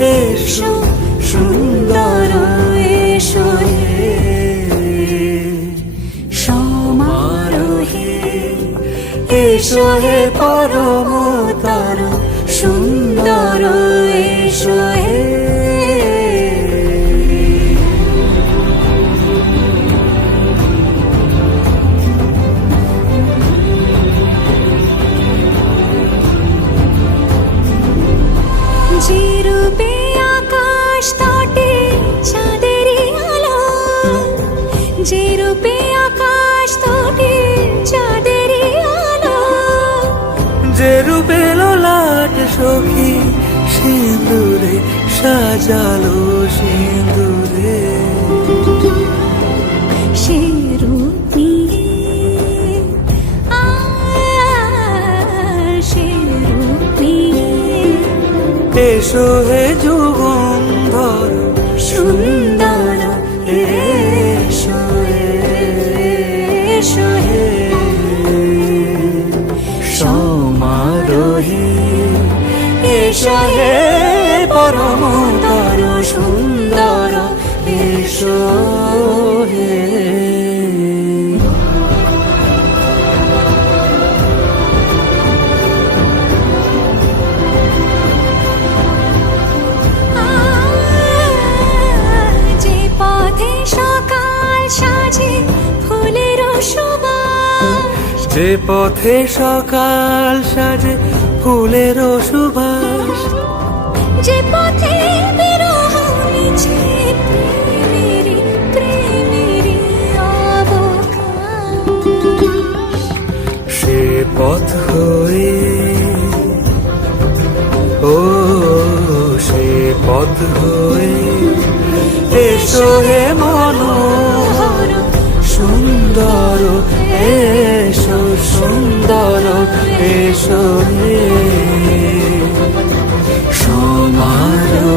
এসো সুন্দর এসো সমারোহে এসো হে পরম তর সুন্দর এসো রূপে আকাশ তটে চাঁদেরই আলো। যে রূপে লাট সখী সিঁদুরে সাজালো সিঁদুরে সে রূপ নিয়ে আ, সে রূপ নিয়ে এসো হে যুগন্ধর সুন্দর এসো হে পরম তর সুন্দর এসো হে। যে পথে সকাল সাজে ফুলের সুবাস। যে পথে সে পথ হয়ে ও সে পথ হয়ে এসো হে মনোহর সুন্দর এসো সুন্দর এসো হে